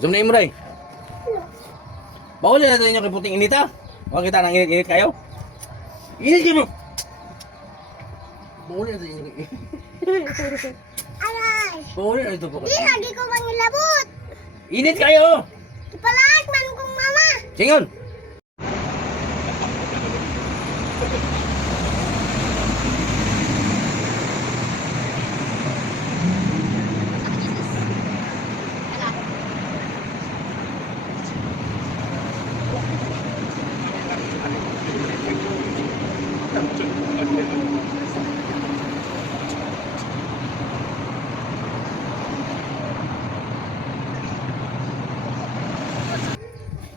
Zoom na mo ray. Bawal na natin yung puting init ha. Huwag kita nang init kayo. Init kayo. Bawal na natin yung init. Aray! Bawal na ito po. Di lagi ko mangilabot. Init kayo. Ipalag man kong mama. Singon.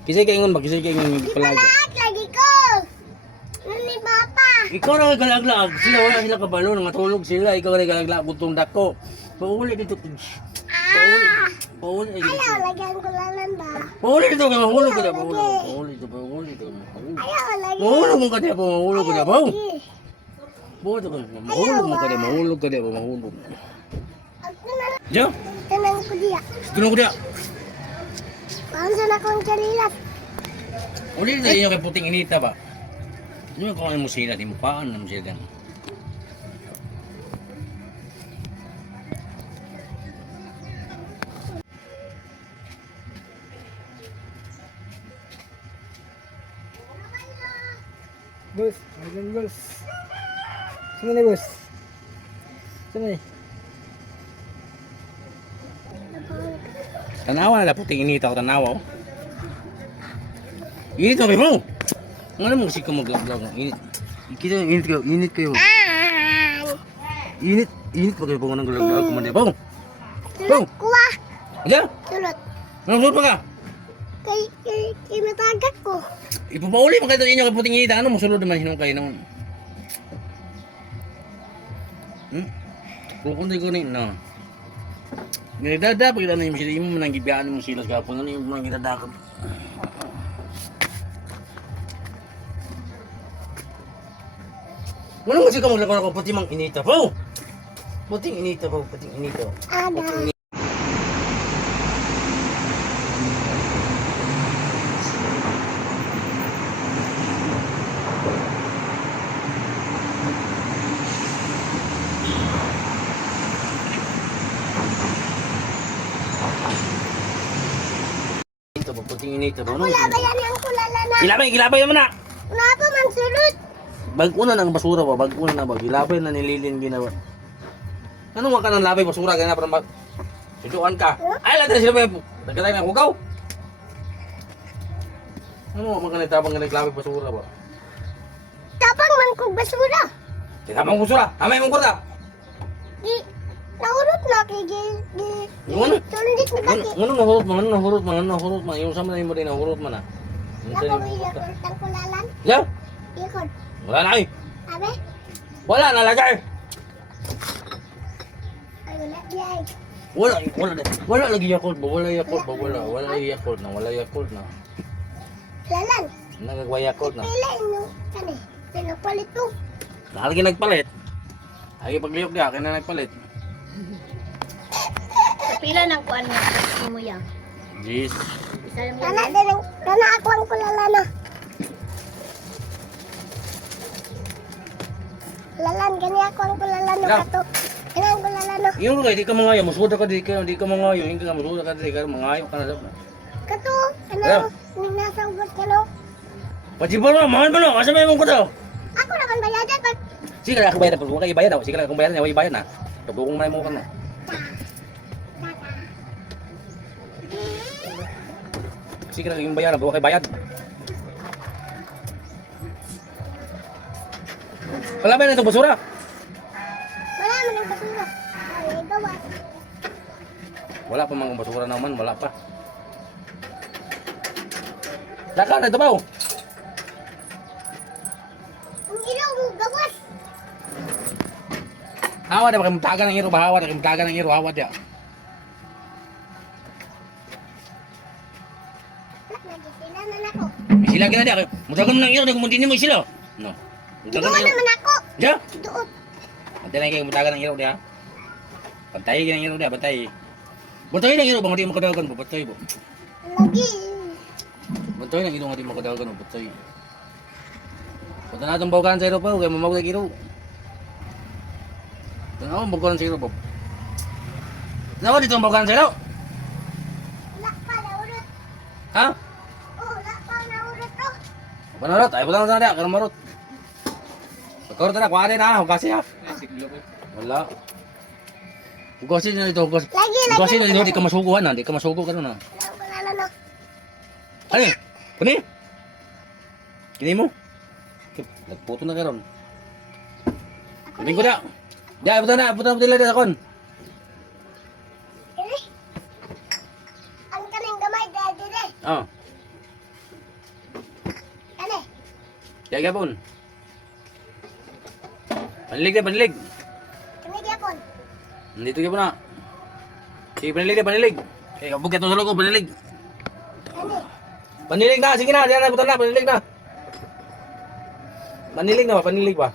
Kisay kayo ngon ba? Kisay kayo ngon palag. Ipalag lagi ko. Nani papa. Ikaw na galaglag. Sila wala sila kabalo. Natulog sila. Ikaw na galaglag. Gutong dako. Pauli dito. Pauli dito. Ayaw, lagyan ko lalan ba? Pauli dito. Mahulog ka na. Pauli dito. Pauli dito. Ayaw, lagyan. Mahulog mo ka na. Mahulog ka na. Mahulog ka na. Mahulog mo ka na. Mahulog ka na. Mahulog. Jo? Tanang ko diya. Tunong ko dia. Paansan akong kalilat. Uli na inyo kay puting inita ba? Ano yung kung mo sila? Di mo paan na mo sila. Bos, ayun bos. Sino na bos? Sino na? Tanawa na puting inita ko tanawa. Init mo mo. Ano mo kasi kung mag-vlog ng init. Kita yung init kayo. Init pa kayo po ng vlog ko man dia. Bong. Tulot ko ah. Ano? Tulot. Ano suot pa ka? Kay matagak ko. Ipapauli pa kayo inyo kay puting inita. Ano mo sulod naman hinong kayo naman. Kukunday ko rin na. Ganidada pag kita na yung sila. Imo man ang gibiyaan mo sila sa kapon. Ano yung mga gitadakap. Wala mo siya ka maglakon ako puti mang inita po. Puting inita po, puting inita. Ada. Ito po, puting inita po. Wala ba yan ang kulala na? Gilabay naman na. Wala pa man sulot. Baguna ng basura ba? Baguna na ba? Gilabay na nililin ginawa. Anong waka ng labay basura? Kaya na parang bag... Suduan ka. Ay, lahat na sila ba? Nagkatay na hugaw. Ano mga tabang nga naglabay basura ba? Tapang man kong basura. Tinamang basura. Amay mong kurta. Di, naurot na kay Ano? Tulit na kaki. Ano nahurot man? Ano nahurot man? Ano nahurot man? Yung sama na yung rin nahurot man ah. Nakawila ko ang kulalan. Yeah? Ikot. Wala na eh. Abe? Wala na lagay. Ay, wala diay. Wala lagi Yakult ba? Wala Yakult ba? Wala Yakult na. Wala Yakult na. Lalan. Nagagwa Yakult na. Pila ino. Kani. Pinapalit ko. Nakalagi nagpalit. Ay pagliyok niya, kaya na nagpalit. Pila ng kuan mo yan. Jeez. Kana ako ang kulala na. Lalan, gani ako ang kulala na Yeah. kato. Kana ang kulala na. Yung lugar, di ka mangayo. Masuda ka di ka mangayo. Hindi ka masuda ka di ka mangayo ka na daw. Kato, Yeah. ano, nasa ubos ka no? Patibol mo, mahal mo no. Asa may mong ko daw? Ako naman bayadan pag Sige lang, ako bayad na. Pag huwag kayo bayad daw. Sige lang, akong bayad na. Huwag bayad na. Pagkukong may mo ka na. Sige lang, yung bayad na. Huwag kayo bayad. Wala ba na itong basura? wala man ang basura. Ay, gawas. Wala pa mga basura naman. Wala pa. Saka na ito ba? Ang ilaw mo, gawas. Hawa na, makimtaga ng iro. Bahawa na, makimtaga ng iro. Hawa niya. Nagitilan na ako. Sila ka na niya. Mutagan mo ng iro. Nagkumuntin mo sila. No. Doon Mutagan ng iro. naman ako. Diya? Doon. Pantay lang kayo mutagan ng iro niya. Pantay ka ng iro niya. Pantay. Bantay lang ino, bang di mo kadagan mo, bantay mo. Lagi. Bantay lang ino nga di mo kadagan mo, bantay. Punta na itong bawgan sa iro pa, kaya mamawag iro. Tanaw mo bawgan sa iro, Bob. Nawa dito ang bawgan sa iro? Wala pa naurot. Ha? Oh, wala pa naurot to. Panarot, ay putang na dia, karong marot. Pagkor na, kuha rin ha, hugasi ha. Wala. Hugasi na dito, hugasi. Hugasi na dito, di ka masuguhan ha, di ka masugo ka na. Wala na. Ano eh? Kuni? Kini mo? Nagputo na karon. Kunin ko na. Diya, puto na dila kon. Eh? Ang kaning gamay dadi de. Oh. Ano? Diya gapon. Panilig na, panilig. Kami gyapon. Nandito gapon na. Sige, panilig na, panilig. Eh, kabog ka to sa logo, panilig. Ano? Panilig na, sige na, diyan na, puto na, panilig na. Panilig na ba, panilig ba?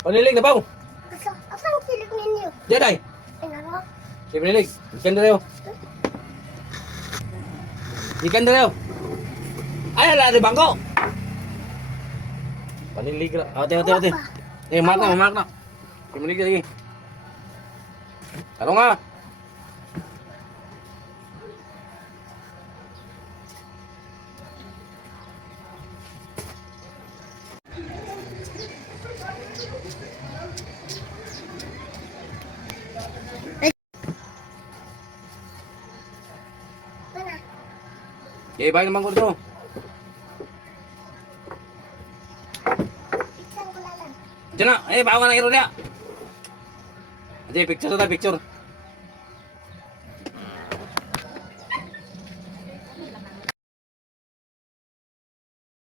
Panilig na ba? Asang silip ninyo? Diyan ay. Ano? Sige, panilig. Ikan na rin. Ikan na rin. Ay, ala, di bangko. Panilig na. Ate, ate, ate. Eh, mark na, mark na. Panilig na, sige. Taro nga. Mana? Okay, bye naman ko dito. Isang ko lang. Diyan na. Eh, bawa ka na iro niya. Ate, picture na, picture.